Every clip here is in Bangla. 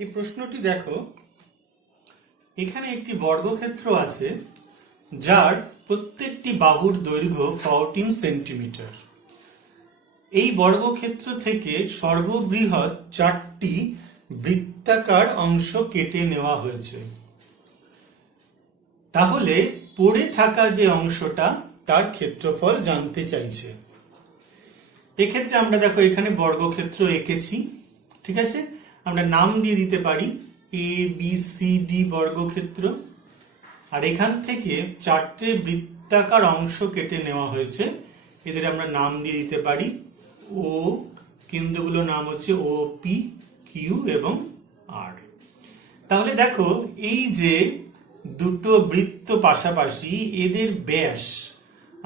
এই প্রশ্নটি দেখো, এখানে একটি বর্গক্ষেত্র আছে যার প্রত্যেকটি বাহুর দৈর্ঘ্য 14 সেন্টিমিটার। এই বর্গক্ষেত্র থেকে সর্ববৃহৎ 4টি বৃত্তাকার অংশ কেটে নেওয়া হয়েছে। তাহলে পড়ে থাকা যে অংশটা তার ক্ষেত্রফল জানতে চাইছে। এক্ষেত্রে আমরা দেখো এখানে বর্গক্ষেত্র এঁকেছি, ঠিক আছে। আমরা নাম দিয়ে দিতে পারি ABCD বর্গক্ষেত্র। আর এখান থেকে 4টে বৃত্তাকার অংশ কেটে নেওয়া হয়েছে, এদের আমরা নাম দিয়ে দিতে পারি ও, কেন্দ্রগুলোর নাম হচ্ছে OP, Q এবং R। তাহলে দেখো এই যে দুটো বৃত্ত পাশাপাশি, এদের ব্যাস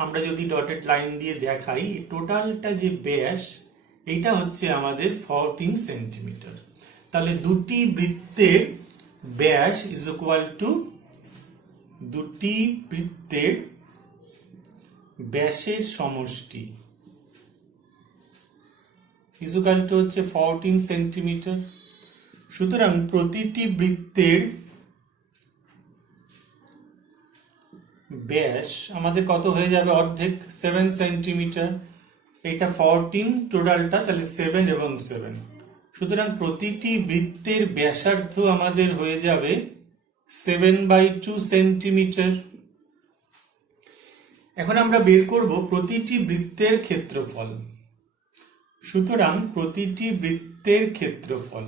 আমরা যদি ডটেড লাইন দিয়ে দেখাই, টোটালটা যে ব্যাস এইটা হচ্ছে আমাদের 14 সেন্টিমিটার। তাহলে দুটি বৃত্তের ব্যাস ইজ ইকুয়াল টু, দুটি বৃত্তের ব্যাসের সমষ্টি ইজ ইকুয়াল টু হচ্ছে 14 সেন্টিমিটার। সুতরাং প্রতিটি বৃত্তের ব্যাস আমাদের কত হয়ে যাবে? অর্ধেক, 7 সেন্টিমিটার। এটা 14 টোটালটা, তাহলে 7 এবং 7। সুতরাং প্রতিটি বৃত্তের ব্যাসার্ধ আমাদের হয়ে যাবে 7/2 সেন্টিমিটার। এখন আমরা বের করব প্রতিটি বৃত্তের ক্ষেত্রফল। সুতরাং প্রতিটি বৃত্তের ক্ষেত্রফল,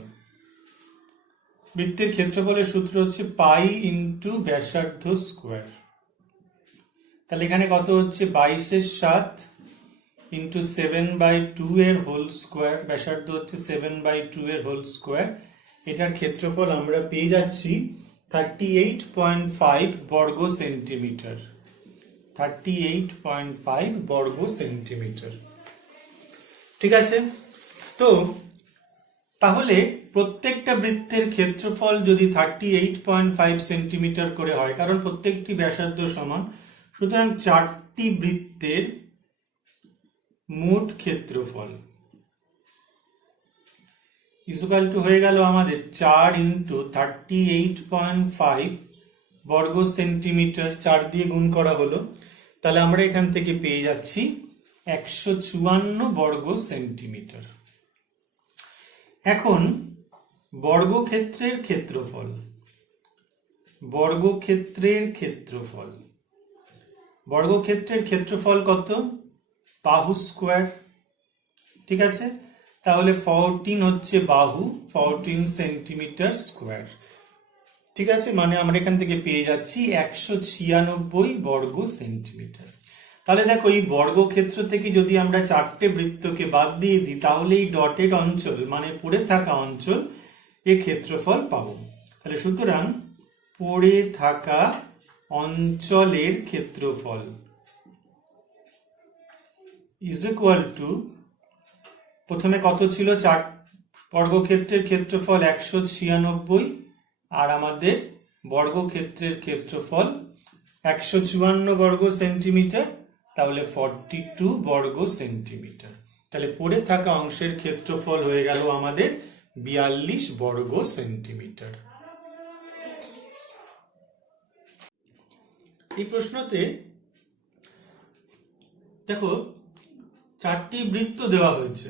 বৃত্তের ক্ষেত্রফলের সূত্র হচ্ছে পাই ইন্টু ব্যাসার্ধ স্কোয়ার। তাহলে এখানে কত হচ্ছে? 22/7 ইন্টু 7/2 এর হোল স্কোয়ার, ব্যাসার্ধ হচ্ছে 7/2 এর হোল স্কোয়ার। এটার ক্ষেত্রফল আমরা পেয়ে যাচ্ছি 38.5 বর্গ সেন্টিমিটার। 38.5 বর্গ সেন্টিমিটার, ঠিক আছে। তো তাহলে প্রত্যেকটা বৃত্তের ক্ষেত্রফল যদি 38.5 সেন্টিমিটার করে হয়, কারণ প্রত্যেকটি ব্যাসার্ধ সমান, সুতরাং 4টি বৃত্তের মোট ক্ষেত্রফল ইকুয়াল টু হয়ে গেল আমাদের 4 ইন্টু 38.5 বর্গ সেন্টিমিটার। 4 দিয়ে গুণ করা হলো, তাহলে আমরা এখান থেকে পেয়ে যাচ্ছি 154 বর্গ সেন্টিমিটার। এখন বর্গক্ষেত্রের ক্ষেত্রফল, বর্গক্ষেত্রের ক্ষেত্রফল, বর্গক্ষেত্রের ক্ষেত্রফল কত? বাহু স্কোয়ার, ঠিক আছে। তাহলে 14 হচ্ছে বাহু, 14 সেন্টিমিটার স্কোয়ার, ঠিক আছে। মানে আমরা এখান থেকে পেয়ে যাচ্ছি 196 বর্গ সেন্টিমিটার। তাহলে দেখো এই বর্গক্ষেত্র থেকে যদি আমরা 4টে বৃত্তকে বাদ দিয়ে দিই, তাহলে এই ডটেড অঞ্চল মানে পড়ে থাকা অঞ্চল এর ক্ষেত্রফল পাবো। তাহলে সুতরাং পড়ে থাকা অঞ্চলের ক্ষেত্রফল ইজ ইকুয়াল টু, প্রথমে কত ছিল? 4 বর্গক্ষেত্রের ক্ষেত্রফল 196, আর আমাদের বর্গক্ষেত্রের ক্ষেত্রফল 154 বর্গ সেন্টিমিটার, তাহলে 42 বর্গ সেন্টিমিটার। তাহলে পড়ে থাকা অংশের ক্ষেত্রফল হয়ে গেল আমাদের 42 বর্গ সেন্টিমিটার। এই প্রশ্নতে দেখো 4টি বৃত্ত দেওয়া হয়েছে,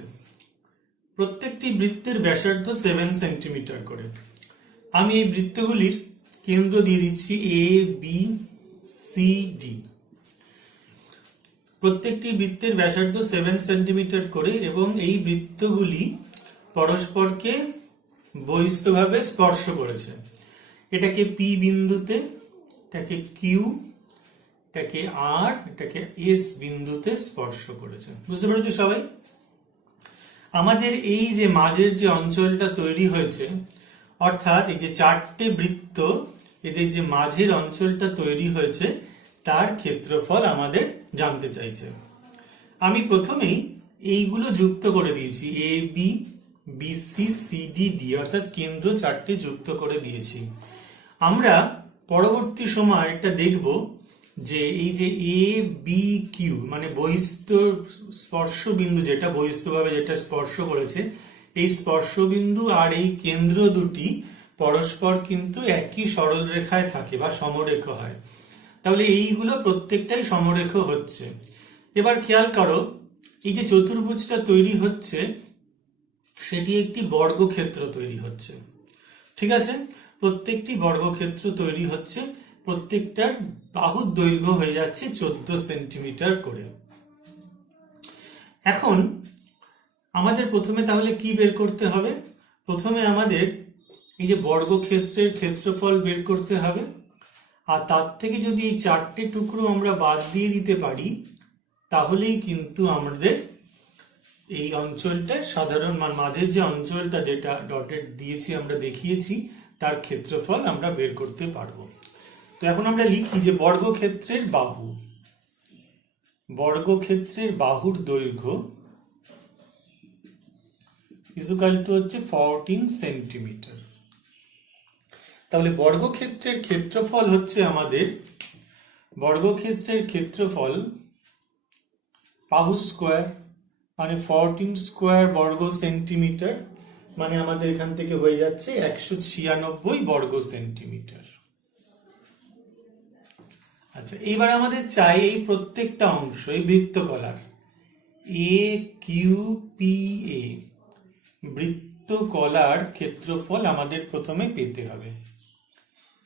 প্রত্যেকটি বৃত্তের ব্যাসার্ধ 7 সেন্টিমিটার করে। আমি এই বৃত্তগুলির কেন্দ্র দিয়ে দিচ্ছি ABCD। প্রত্যেকটি বৃত্তের ব্যাসার্ধ 7 সেন্টিমিটার করে, এবং এই বৃত্তগুলি পরস্পরকে বহিস্থভাবে স্পর্শ করেছে। এটাকে P বিন্দুতে, এটাকে Q, এটাকে R, এটাকে S বিন্দুতে স্পর্শ করেছে। বুঝতে পেরেছো সবাই? আমাদের এই যে মাঝের যে অঞ্চলটা তৈরি হয়েছে, অর্থাৎ এই যে 4টে বৃত্ত, এদের যে মাঝের অঞ্চলটা তৈরি হয়েছে তার ক্ষেত্রফল আমাদের জানতে চাইছে। আমি প্রথমেই এইগুলো যুক্ত করে দিয়েছি, AB, BC, CD, D, অর্থাৎ কেন্দ্র 4টে যুক্ত করে দিয়েছি। আমরা পরবর্তী সময় একটা দেখব যে এই যে ABQ মানে বহিস্থ স্পর্শ বিন্দু, যেটা বহিস্থভাবে যেটা স্পর্শ করেছে, এই স্পর্শবিন্দু আর এই কেন্দ্র দুটি পরস্পর কিন্তু একই সরল রেখায় থাকে বা সমরেখ হয়। তাহলে এইগুলো প্রত্যেকটাই সমরেখ হচ্ছে। এবার খেয়াল করো, এই যে চতুর্ভুজটা তৈরি হচ্ছে সেটি একটি বর্গক্ষেত্র তৈরি হচ্ছে। ঠিক আছে, প্রত্যেকটি বর্গক্ষেত্র তৈরি হচ্ছে, প্রত্যেকটার বাহুর দৈর্ঘ্য হয়ে যাচ্ছে 14 সেন্টিমিটার করে। এখন আমাদের প্রথমে তাহলে কি বের করতে হবে? প্রথমে আমাদের এই যে বর্গক্ষেত্রের ক্ষেত্রফল বের করতে হবে, আর তার থেকে যদি এই 4টে টুকরো আমরা বাদ দিয়ে দিতে পারি তাহলেই কিন্তু আমাদের এই অঞ্চলটার সাধারণ মাঝের যে অঞ্চলটা যেটা ডটেড দিয়েছি আমরা দেখিয়েছি তার ক্ষেত্রফল আমরা বের করতে পারবো। তো এখন আমরা লিখি যে বর্গক্ষেত্রের বাহুর দৈর্ঘ্য ইকুয়াল টু হচ্ছে 14 সেন্টিমিটার। তাহলে বর্গক্ষেত্রের ক্ষেত্রফল হচ্ছে আমাদের বর্গক্ষেত্রের ক্ষেত্রফল বাহু স্কোয়ার মানে 14 স্কোয়ার বর্গ সেন্টিমিটার, মানে আমাদের এখান থেকে হয়ে যাচ্ছে 196 বর্গ সেন্টিমিটার। আচ্ছা, এবার আমাদের চাই এই প্রত্যেকটা অংশ, এই বৃত্তকলার এ কিউ পি এ বৃত্তকলার ক্ষেত্রফল আমাদের প্রথমে পেতে হবে।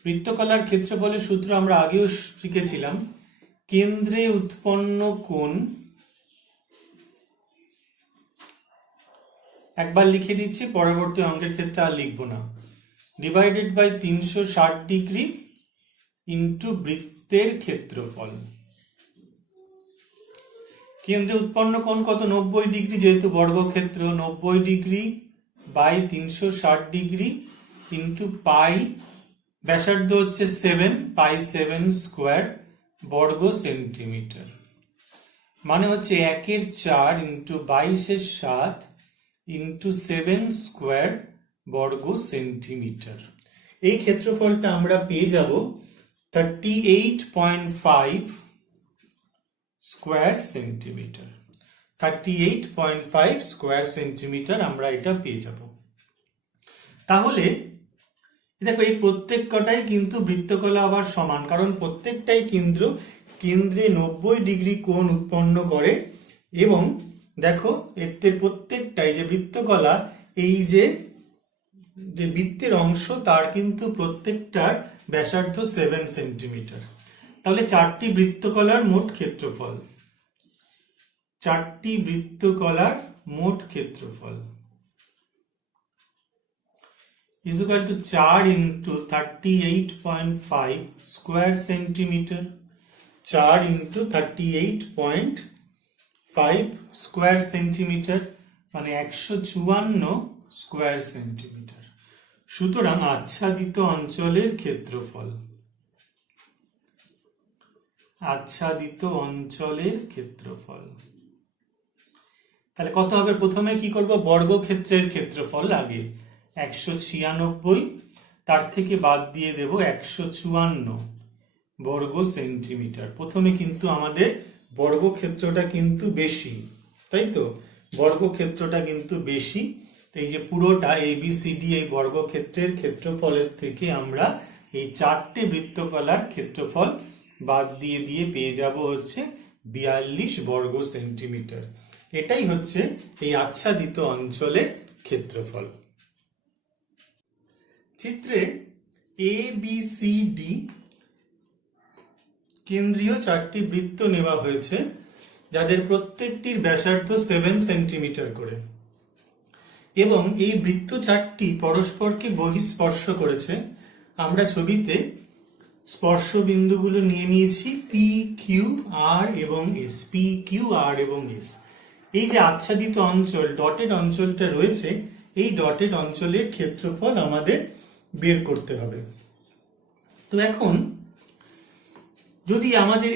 বৃত্তকলার ক্ষেত্রফলের সূত্র আমরা আগেও শিখেছিলাম, কেন্দ্রে উৎপন্ন কোণ, একবার লিখে দিচ্ছি, পরবর্তী অঙ্কের ক্ষেত্রে আর লিখবো না, ডিভাইডেড বাই 360 ডিগ্রি ইন্টু বৃত্তের ক্ষেত্রফল। কেন্দ্রে উৎপন্ন কোণ কত? 90 ডিগ্রি, যেহেতু বর্গক্ষেত্র 90 degree by 360 degree into pi, ব্যাসার্ধ হচ্ছে 7, পাই 7 স্কোয়ার বর্গ সেন্টিমিটার, মানে হচ্ছে 1/4 ইন্টু 22/7 ইন্টু 7 স্কোয়ার বর্গ সেন্টিমিটার। এই ক্ষেত্রফলটা আমরা পেয়ে যাব 38.5 স্কোয়ার সেন্টিমিটার। 38.5 স্কোয়ার সেন্টিমিটার আমরা এটা পেয়ে যাব। তাহলে দেখো এই প্রত্যেক কটাই কিন্তু বৃত্তকলা আবার সমান, কারণ প্রত্যেকটাই কেন্দ্রে 90 ডিগ্রি কোণ উৎপন্ন করে, এবং দেখো এর প্রত্যেকটাই যে বৃত্তকলা, এই যে বৃত্তের অংশ তার কিন্তু প্রত্যেকটার ব্যাসার্ধ 7 সেন্টিমিটার। তাহলে 4টি বৃত্তকলার মোট ক্ষেত্রফল, 4টি বৃত্তকলার মোট ক্ষেত্রফল equal to 4 into 38.5 square centimetre, 4 into 38.5 square centimetre, মানে 154 স্কোয়ার সেন্টিমিটার। সুতরাং আচ্ছাদিত অঞ্চলের ক্ষেত্রফল, আচ্ছাদিত অঞ্চলের ক্ষেত্রফল তাহলে কত হবে? প্রথমে কি করব? বর্গক্ষেত্রের ক্ষেত্রফল আগে 196, তার থেকে বাদ দিয়ে দেব 154 বর্গ সেন্টিমিটার। প্রথমে কিন্তু আমাদের বর্গক্ষেত্রটা কিন্তু বেশি, তাই তো? বর্গক্ষেত্রটা কিন্তু বেশি, এই যে পুরোটা ABCD এই বর্গক্ষেত্রের ক্ষেত্রফলের থেকে আমরা এই 4টে বৃত্তকলার ক্ষেত্রফল বাদ দিয়ে পেয়ে যাব হচ্ছে 42 বর্গ সেন্টিমিটার। এটাই হচ্ছে এই আচ্ছাদিত অঞ্চলের ক্ষেত্রফল। চিত্রে ABCD কেন্দ্রীয় 4টি বৃত্ত নেওয়া হয়েছে, যাদের প্রত্যেকটির ব্যাসার্ধ 7 সেন্টিমিটার করে, এবং এই বৃত্ত 4টি পরস্পরকে বহিঃস্পর্শ করেছে। আমরা ছবিতে স্পর্শ বিন্দুগুলো নিয়ে নিয়েছি পি কিউ আর এবং এস, পি কিউ আর এবং এস। এই যে আচ্ছাদিত অঞ্চল, ডটেড অঞ্চলটা রয়েছে, এই ডটেড অঞ্চলের ক্ষেত্রফল আমাদের বের করতে হবে। তো এখন যদি আমাদের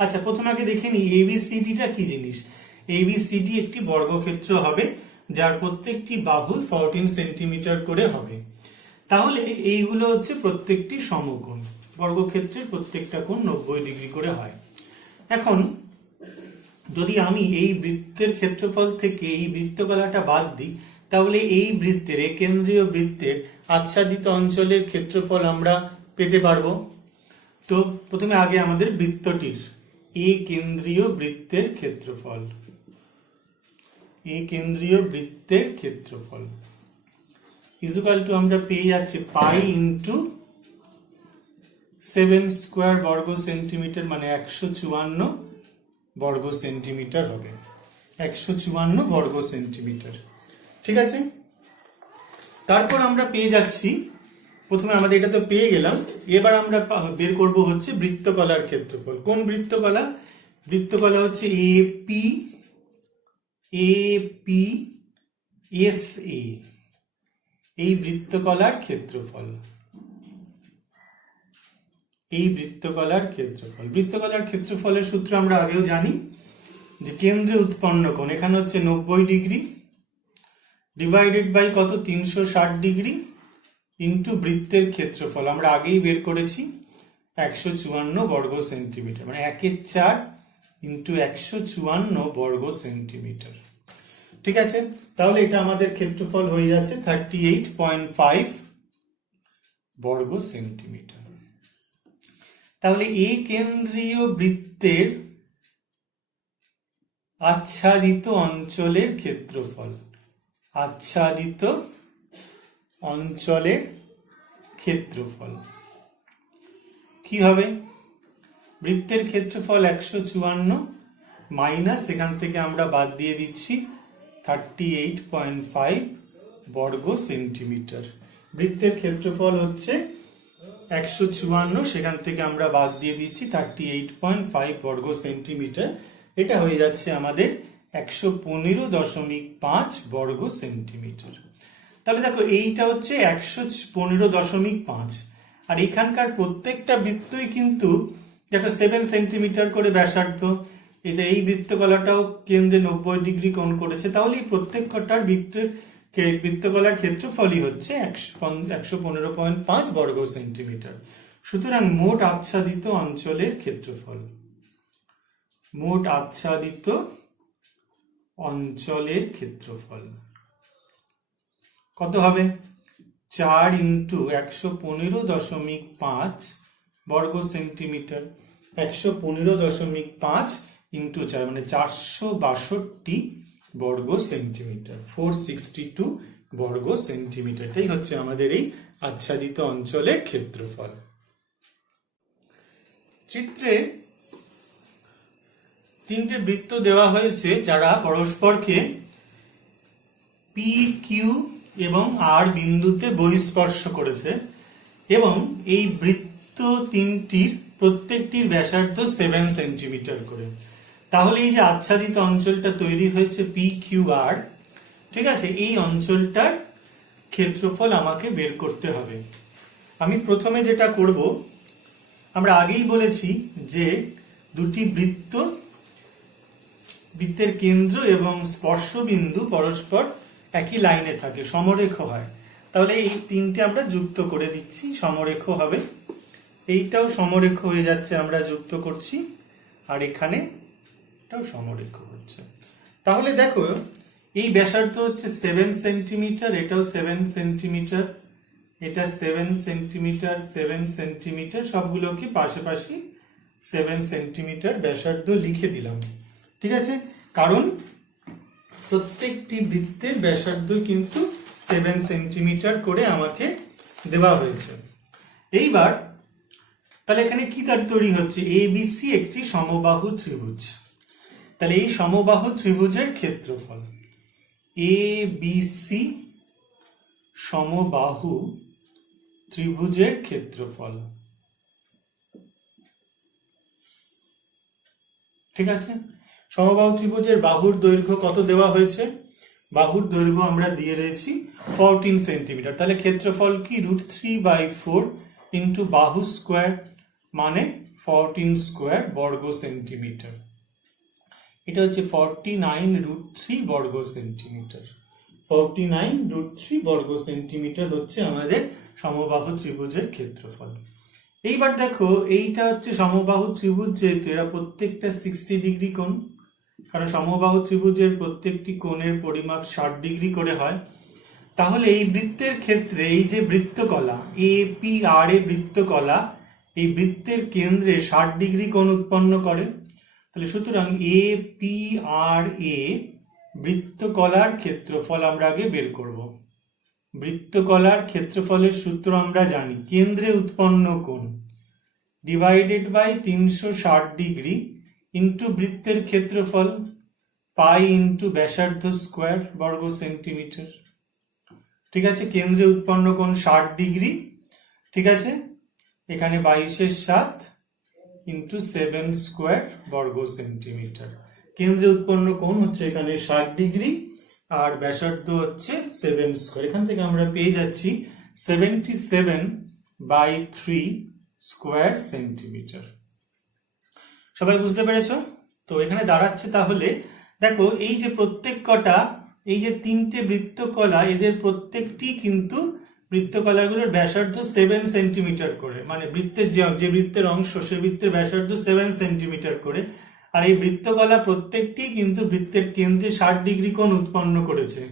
আচ্ছা প্রথমে আগে দেখে নিই ABCDটা কি জিনিস। ABCD একটি বর্গক্ষেত্র হবে, যার প্রত্যেকটি বাহু 14 সেন্টিমিটার করে হবে। তাহলে এইগুলো হচ্ছে প্রত্যেকটি সমকোণ, বর্গক্ষেত্রের প্রত্যেকটা কোণ 90 ডিগ্রি করে হয়। এখন যদি আমি এই বৃত্তের ক্ষেত্রফল থেকে এই বৃত্তকলাটা বাদ দিই, তাহলে এই বৃত্তের কেন্দ্রীয় বৃত্তের আচ্ছাদিত অঞ্চলের ক্ষেত্রফল আমরা পেতে পারবো। তো প্রথমে আগে আমাদের বৃত্তটির কেন্দ্রীয় বৃত্তের ক্ষেত্রফল, কেন্দ্রীয় বৃত্তের ক্ষেত্রফল ইকুয়াল টু আমরা পেয়ে যাচ্ছি পাই ইন্টু 7 স্কোয়ার বর্গ সেন্টিমিটার, মানে 154 বর্গ সেন্টিমিটার হবে, 154 বর্গ সেন্টিমিটার। ঠিক আছে, তারপর আমরা পেয়ে যাচ্ছি, প্রথমে আমাদের এটা তো পেয়ে গেলাম, এবার আমরা বের করব হচ্ছে বৃত্তকলার ক্ষেত্রফল। কোন বৃত্তকলা? বৃত্তকলা হচ্ছে APSA, এই বৃত্তকলার ক্ষেত্রফল, এই বৃত্তকলার ক্ষেত্রফল। বৃত্তকলার ক্ষেত্রফলের সূত্র আমরা আগেও জানি, যে কেন্দ্রে উৎপন্ন কোণ এখানে হচ্ছে 90 ডিগ্রি ডিভাইডেড বাই কত, 360 ডিগ্রি ইন্টু বৃত্তের ক্ষেত্রফল আমরা আগেই বের করেছি 154 বর্গ সেন্টিমিটার, মানে 1/4 ইন্টু 154 বর্গ সেন্টিমিটার। ঠিক আছে, তাহলে এটা আমাদের ক্ষেত্রফল হয়ে যাচ্ছে 38.5 বর্গ সেন্টিমিটার। তাহলে এই কেন্দ্রীয় বৃত্তের আচ্ছাদিত অঞ্চলের ক্ষেত্রফল, আচ্ছাদিত অঞ্চলের ক্ষেত্রফল কি হবে? বৃত্তের ক্ষেত্রফল 154 মাইনাস এখান থেকে আমরা বাদ দিয়ে দিচ্ছি 38.5 বর্গ সেন্টিমিটার। বৃত্তের ক্ষেত্রফল হচ্ছে 154, সেখান থেকে আমরা বাদ দিয়ে দিচ্ছি 38.5 বর্গ সেন্টিমিটার। এটা হয়ে যাচ্ছে আমাদের 115.5 বর্গ সেন্টিমিটার। তাহলে দেখো এইটা হচ্ছে 115.5, আর এখানকার প্রত্যেকটা বৃত্তই কিন্তু দেখো 7 সেন্টিমিটার করে ব্যাসার্ধ। এটা এই বৃত্তকলাটাও কেন্দ্রে 90 ডিগ্রি কোণ করেছে, তাহলে এই প্রত্যেকটার বৃত্তকলার ক্ষেত্রফলই হচ্ছে 115.5 বর্গ সেন্টিমিটার। সুতরাং মোট আচ্ছাদিত অঞ্চলের ক্ষেত্রফল, মোট আচ্ছাদিত অঞ্চলের ক্ষেত্রফল কত হবে? 4 ইন্টু 115.5 বর্গ সেন্টিমিটার, 115.5 ইন্টু 4 মানে 462 বর্গ সেন্টিমিটার, 462 বর্গ সেন্টিমিটার। এটাই হচ্ছে আমাদের এই আচ্ছাদিত অঞ্চলের ক্ষেত্রফল। চিত্রে তিনটে বৃত্ত দেওয়া হয়েছে যারা পরস্পরকে পি, কিউ এবং আর বিন্দুতে বহিঃস্পর্শ করেছে, এবং এই বৃত্ত তিনটির প্রত্যেকটির ব্যাসার্ধ 7 সেন্টিমিটার করে। তাহলে এই যে আচ্ছাদিত অঞ্চলটা তৈরি হয়েছে পি কিউ আর, ঠিক আছে, এই অঞ্চলটার ক্ষেত্রফল আমাকে বের করতে হবে। আমি প্রথমে যেটা করব, আমরা আগেই বলেছি যে দুটি বৃত্তের কেন্দ্র এবং স্পর্শবিন্দু পরস্পর একই লাইনে থাকে, সমরেখ হয়। তাহলে এই তিনটে আমরা যুক্ত করে দিচ্ছি, সমরেখ হবে। এইটাও সমরেখ হয়ে যাচ্ছে, আমরা যুক্ত করছি, আর এখানে এটাও সমরেখ হচ্ছে। তাহলে দেখো এই ব্যাসার্ধ হচ্ছে 7 সেন্টিমিটার, এটাও 7 সেন্টিমিটার, এটা 7 সেন্টিমিটার, 7 সেন্টিমিটার, সবগুলোকে পাশাপাশি 7 সেন্টিমিটার ব্যাসার্ধ লিখে দিলাম। ঠিক আছে, কারণ প্রত্যেকটি বৃত্তের ব্যাসার্ধ কিন্তু 7 সেন্টিমিটার করে আমাকে দেওয়া হয়েছে। এইবার তাহলে এখানে কি তার তৈরি হচ্ছে? এবিসি একটি সমবাহু ত্রিভুজ। তাহলে এই সমবাহু ত্রিভুজের ক্ষেত্রফল, এবিসি সমবাহু ত্রিভুজের ক্ষেত্রফল, ঠিক আছে। সমবাহু ত্রিভুজের বাহুর দৈর্ঘ্য কত দেওয়া হয়েছে? বাহুর দৈর্ঘ্য আমরা দিয়ে রয়েছি 14 সেন্টিমিটার। তাহলে ক্ষেত্রফল কি? √3/4 ইন্টু বাহু স্কোয়ার, মানে 14 স্কোয়ার বর্গ সেন্টিমিটার। এটা হচ্ছে 49√3 বর্গ সেন্টিমিটার। 49√3 বর্গ সেন্টিমিটার হচ্ছে আমাদের সমবাহু ত্রিভুজের ক্ষেত্রফল। এইবার দেখো এইটা হচ্ছে সমবাহু ত্রিভুজ, যেহেতু এরা প্রত্যেকটা 60 ডিগ্রি কোণ, কারণ সমবাহু ত্রিভুজের প্রত্যেকটি কোণের পরিমাপ 60 ডিগ্রি করে হয়। তাহলে এই বৃত্তের ক্ষেত্রে এই যে বৃত্তকলা APRA বৃত্তকলা, এই বৃত্তের কেন্দ্রে 60 ডিগ্রি কোণ উৎপন্ন করে। তাহলে সুতরাং APRA বৃত্তকলার ক্ষেত্রফল আমরা আগে বের করব। বৃত্তকলার ক্ষেত্রফলের সূত্র আমরা জানি, কেন্দ্রে উৎপন্ন কোণ ডিভাইডেড বাই 360 ডিগ্রি ইন্টু বৃত্তের ক্ষেত্রফল পাই ইন্টু ব্যাসার্ধ স্কোয়ার বর্গ সেন্টিমিটার। ঠিক আছে, কেন্দ্রে উৎপন্ন কোণ 60 ডিগ্রি। ঠিক আছে, এখানে 22/7 ইন্টু 7 স্কোয়ার বর্গ সেন্টিমিটার। কেন্দ্রে উৎপন্ন কোণ হচ্ছে এখানে 60 ডিগ্রি আর ব্যাসার্ধ হচ্ছে 7 স্কোয়ার। এখান থেকে আমরা পেয়ে যাচ্ছি 77/3 স্কোয়ার সেন্টিমিটার। সবাই বুঝতে পেরেছ? তো এখানে দাঁড়াচ্ছে তাহলে দেখো এই যে প্রত্যেক কটা, এই যে 3টে বৃত্তকলা, এদের প্রত্যেকটি কিন্তু বৃত্তকলাগুলোর ব্যাসার্ধ 7 সেন্টিমিটার করে, মানে বৃত্তের যে বৃত্তের অংশ সে বৃত্তের ব্যাসার্ধ 7 সেন্টিমিটার করে। আর এই বৃত্তকলা প্রত্যেকটি কিন্তু বৃত্তের কেন্দ্রে 60 ডিগ্রি কোণ উৎপন্ন করেছে।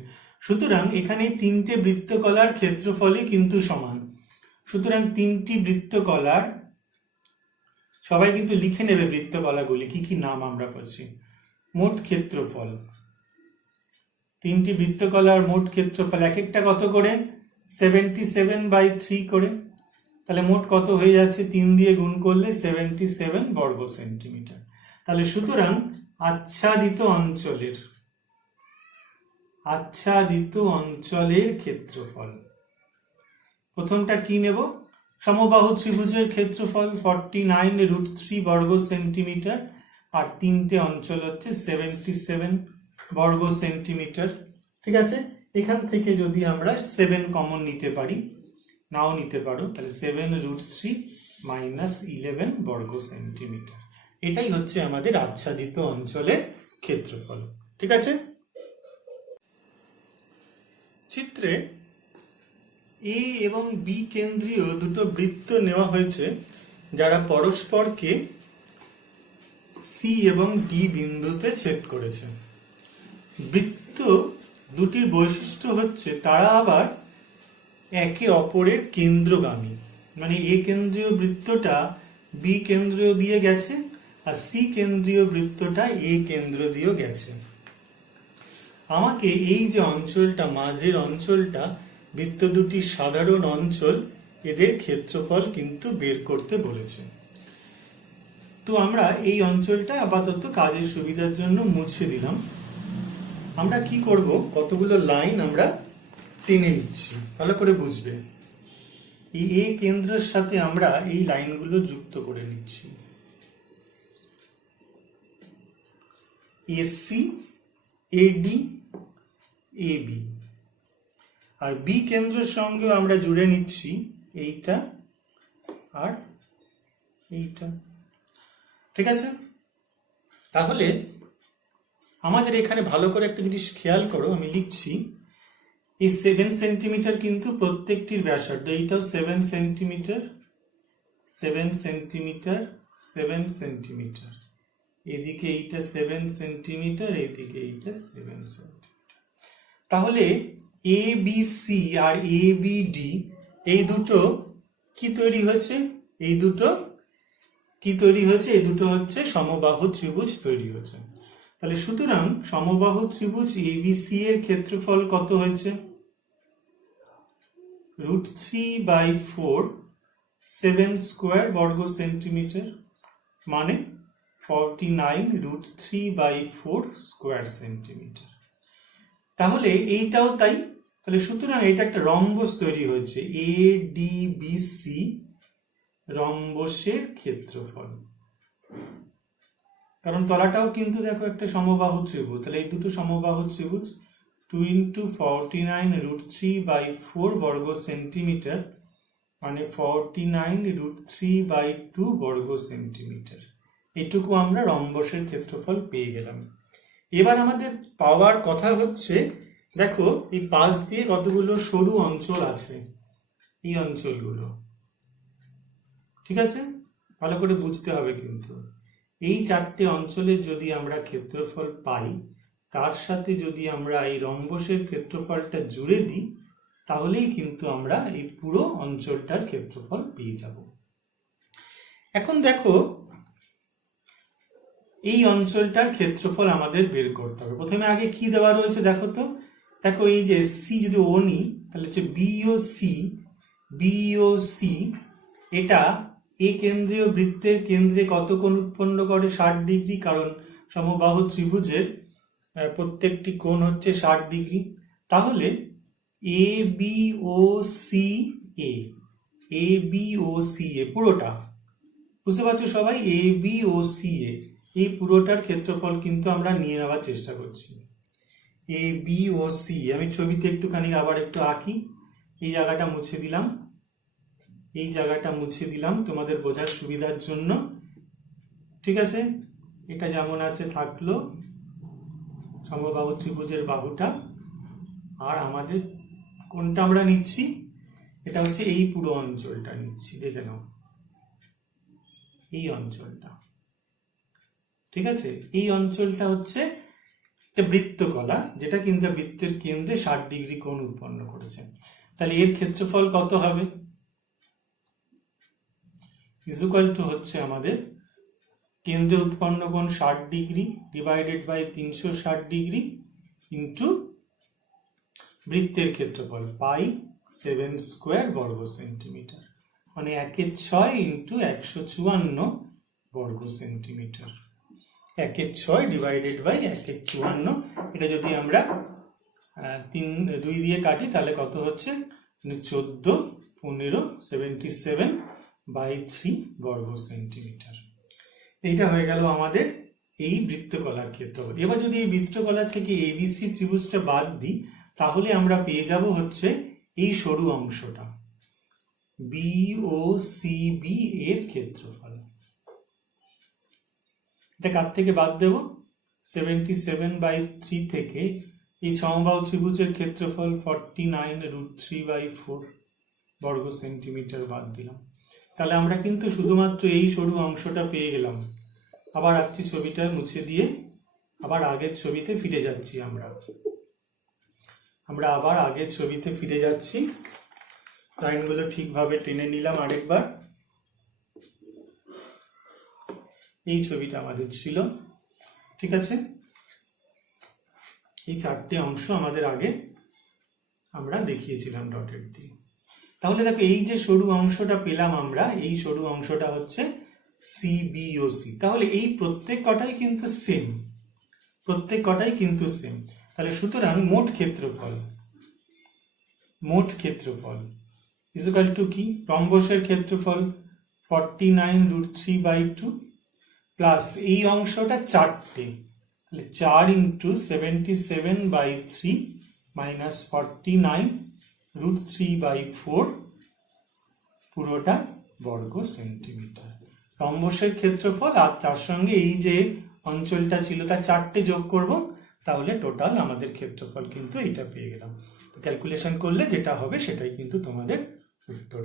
সুতরাং এখানে 3টে বৃত্তকলার ক্ষেত্রফলই কিন্তু সমান। সুতরাং 3টি বৃত্তকলার, সবাই কিন্তু লিখে নেবে বৃত্তকলাগুলি কি কি নাম আমরা পাচ্ছি। মোট ক্ষেত্রফল, 3টি বৃত্তকলার মোট ক্ষেত্রফল এক একটা কত করে 77/3 করে। তাহলে মোট কত হয়ে যাচ্ছে, 3 দিয়ে গুণ করলে 77 বর্গ সেন্টিমিটার। তাহলে সুতরাং আচ্ছাদিত অঞ্চলের ক্ষেত্রফল, প্রথমটা কি নেব, সমবাহু ত্রিভুজের ক্ষেত্রফল 49√3 বর্গ সেন্টিমিটার আর 3টে অঞ্চল হচ্ছে 77 বর্গ সেন্টিমিটার। ঠিক আছে, এখান থেকে যদি আমরা 7 কমন নিতে পারি, নাও নিতে পারো, তাহলে 7√3 মাইনাস 11 বর্গ সেন্টিমিটার। এটাই হচ্ছে আমাদের আচ্ছাদিত অঞ্চলের ক্ষেত্রফল। ঠিক আছে, চিত্রে এ এবং বি কেন্দ্রীয় দুটো বৃত্ত নেওয়া হয়েছে যারা পরস্পরকে সি এবং ডি বিন্দুতে ছেদ করেছে। বৃত্ত দুটির বৈশিষ্ট্য হচ্ছে তারা আবার একে অপরের কেন্দ্রগামী, মানে এ কেন্দ্রীয় বৃত্তটা বি কেন্দ্র দিয়ে গেছে আর সি কেন্দ্রীয় বৃত্তটা এ কেন্দ্র দিয়ে গেছে। আমাকে এই যে অঞ্চলটা, মাঝের অঞ্চলটা, বৃত্ত দুটির সাধারণ অঞ্চল, এদের ক্ষেত্রফল কিন্তু বের করতে বলেছে। তো আমরা এই অঞ্চলটা আপাতত কাজের সুবিধার জন্য মুছে দিলাম। আমরা কি করব, কতগুলো লাইন আমরা টেনে নিচ্ছি, ভালো করে বুঝবে। এই এ কেন্দ্রের সাথে আমরা এই লাইনগুলো যুক্ত করে নিচ্ছি। এসি, এডি, এবি, আর বি কেন্দ্রের সঙ্গে আমরা জুড়ে নিচ্ছি এইটা আর এইটা। ঠিক আছে, তাহলে আমাদের এখানে ভালো করে একটা জিনিস খেয়াল করো, আমি লিখছি এই 7 সেন্টিমিটার কিন্তু প্রত্যেকটির ব্যাসার্ধ, এইটাও 7 সেন্টিমিটার, 7 সেন্টিমিটার, 7 সেন্টিমিটার, এদিকে এইটা 7 সেন্টিমিটার, এইদিকে এইটা 7 সেন্টিমিটার। তাহলে A B C R A B D এই দুটো কি তৈরি হয়েছে, এই দুটো কি তৈরি হয়েছে, এই দুটো হচ্ছে সমবাহু ত্রিভুজ তৈরি হয়েছে। তাহলে সুতরাং সমবাহু ত্রিভুজ এবিসি এর ক্ষেত্রফল কত হয়েছে, √3/4 7 স্কোয়ার বর্গ সেন্টিমিটার, মানে 49√3/4 স্কোয়ার সেন্টিমিটার। তাহলে এইটাও তাই। তাহলে সুতরাং এটা একটা রম্বস তৈরি হয়েছে, এডিবিসি রম্বসের ক্ষেত্রফল, কারণ তলাটাও কিন্তু দেখো একটা সমবাহু ত্রিভুজ। তাহলে এই দুটো সমবাহু ত্রিভুজ 2 × 49√3/4 বর্গ সেন্টিমিটার, মানে 49√3/2 বর্গ সেন্টিমিটার। এটুকু আমরা রম্বসের ক্ষেত্রফল পেয়ে গেলাম। এবার আমাদের পাওয়ার কথা হচ্ছে, দেখো এই পাশ দিয়ে কতগুলো সরু অঞ্চল আছে, এই অঞ্চলগুলো। ঠিক আছে, ভালো করে বুঝতে হবে কিন্তু এই চারটে অঞ্চলের যদি আমরা ক্ষেত্রফল পাই, তার সাথে যদি আমরা এই রম্বসের ক্ষেত্রফলটা জুড়ে দিই, তাহলেই কিন্তু আমরা এই পুরো অঞ্চলটার ক্ষেত্রফল পেয়ে যাব। এখন দেখো এই অঞ্চলটার ক্ষেত্রফল আমাদের বের করতে হবে। প্রথমে আগে কি দেওয়া রয়েছে দেখো তো, দেখো এই যে সি যদি ও নি, তাহলে হচ্ছে বিওসি এটা এ কেন্দ্রীয় বৃত্তের কেন্দ্রে কত কোণ উৎপন্ন করে? 60 ডিগ্রি, কারণ সমবাহু ত্রিভুজের প্রত্যেকটি কোণ হচ্ছে 60 ডিগ্রি। তাহলে এ বি ও সি এ পুরোটা, বুঝতে পারছো সবাই? এ বি ও সি এ এই পুরোটার ক্ষেত্রফল কিন্তু আমরা নিয়ে নেওয়ার চেষ্টা করছি। এ বি ও সি, আমি ছবিতে একটুখানি আবার একটু আঁকি। এই জায়গাটা মুছে দিলাম, এই জায়গাটা মুছে দিলাম তোমাদের বোঝার সুবিধার জন্য, ঠিক আছে? এটা যেমন আছে থাকলো সমবাহু ত্রিভুজের বাহুটা, আর আমাদের কোনটা আমরা নিচ্ছি? এটা হচ্ছে এই পুরো অঞ্চলটা নিচ্ছি, দেখে নাও এই অঞ্চলটা, ঠিক আছে? এই অঞ্চলটা হচ্ছে একটা বৃত্তকলা, যেটা কিন্তু বৃত্তের কেন্দ্রে 60 ডিগ্রি কোণ উৎপন্ন করেছে। তাহলে এর ক্ষেত্রফল কত হবে? ইকুয়াল টু হচ্ছে আমাদের কেন্দ্রে উৎপন্ন কোণ 60 degree divided by 360 degree into বৃত্তের ক্ষেত্রফল পাই 7 স্কোয়ার বর্গ সেন্টিমিটার, মানে 1/6 ইন্টু 154 বর্গ সেন্টিমিটার। 1/6 ডিভাইডেড বাই 1/54, এটা যদি আমরা 2 দিয়ে কাটি তাহলে কত হচ্ছে? 14 15 77 বাই 3 বর্গ সেন্টিমিটার। এইটা হয়ে গেল আমাদের এই বৃত্তকলার ক্ষেত্রফল। এবার যদি এই বৃত্তকলা থেকে এবিসি ত্রিভুজটা বাদ দিই, তাহলে আমরা পেয়ে যাব হচ্ছে এই সরু অংশটা বিওসিবি এর ক্ষেত্রফল। এটা কার থেকে বাদ দেব? 77/3 থেকে এই সমবাহু ত্রিভুজের ক্ষেত্রফল 49√3/4 বর্গ সেন্টিমিটার বাদ দিলাম। তাহলে আমরা কিন্তু শুধুমাত্র এই সরু অংশটা পেয়ে গেলাম। আবার আসছি ছবিটা মুছে দিয়ে, আবার আগের ছবিতে ফিরে যাচ্ছি। আমরা আবার আগের ছবিতে ফিরে যাচ্ছি। লাইনগুলো ঠিকভাবে টেনে নিলাম আরেকবার। এই ছবিটা আমাদের ছিল, ঠিক আছে? এই চারটে অংশ আমাদের আগে আমরা দেখিয়েছিলাম ডটের দিয়ে। তাহলে দেখো এই যে সরু অংশটা পেলাম আমরা, এই সরু অংশটা হচ্ছে সিবিওসি। তাহলে এই প্রত্যেক কটাই কিন্তু সেম, তাহলে সুতরাং মোট ক্ষেত্রফল ইজ ইকুয়াল টু কি? রম্বসের ক্ষেত্রফল 49√3/2 প্লাস এই অংশটা 4টে, তাহলে 4 ইন্টু 77/3 মাইনাস 49√3/4 পুরোটা বর্গ সেন্টিমিটার রম্বসের ক্ষেত্রফল। আর তার সঙ্গে এই যে অঞ্চলটা ছিল তার 4টে যোগ করব, তাহলে টোটাল আমাদের ক্ষেত্রফল কিন্তু এটা পেয়ে গেলাম। ক্যালকুলেশন করলে যেটা হবে সেটাই কিন্তু তোমাদের উত্তর।